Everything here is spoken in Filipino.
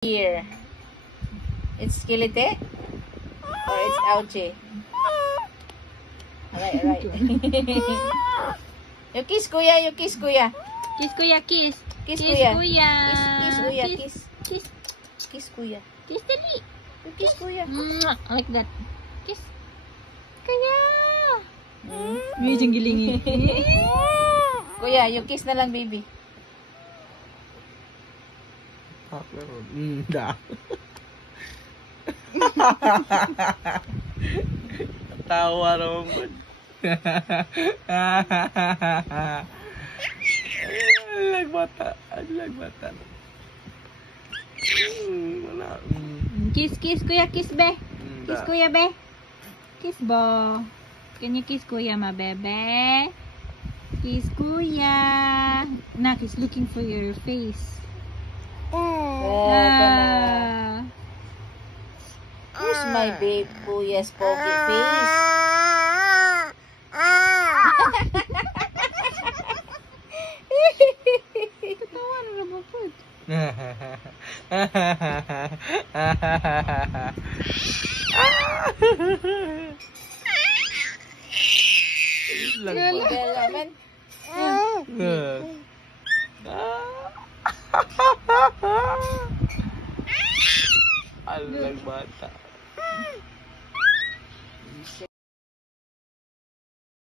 Here. It's Kilite? Or it's Auchi? Alright. You kiss kuya, you kiss kuya. Kiss kuya, kiss. Kiss kuya. Kuya. Kiss kuya, kiss. Kiss. Kiss kuya. Kiss dali. You kiss kuya. Like that. Kiss. Kuya. Medyo gilingi. Kuya, you kiss na lang baby. Dah. Tawa naman. Lagbata. Lagbata. Wala. Kiss, kiss kuya, kiss be. Kiss kuya be. Kiss bo. Can you kiss kuya, my bebe? Kiss kuya. Nak is looking for your face. Where's my babe kuya's pogi face? Tatawa na naman po. Development. Alang bata.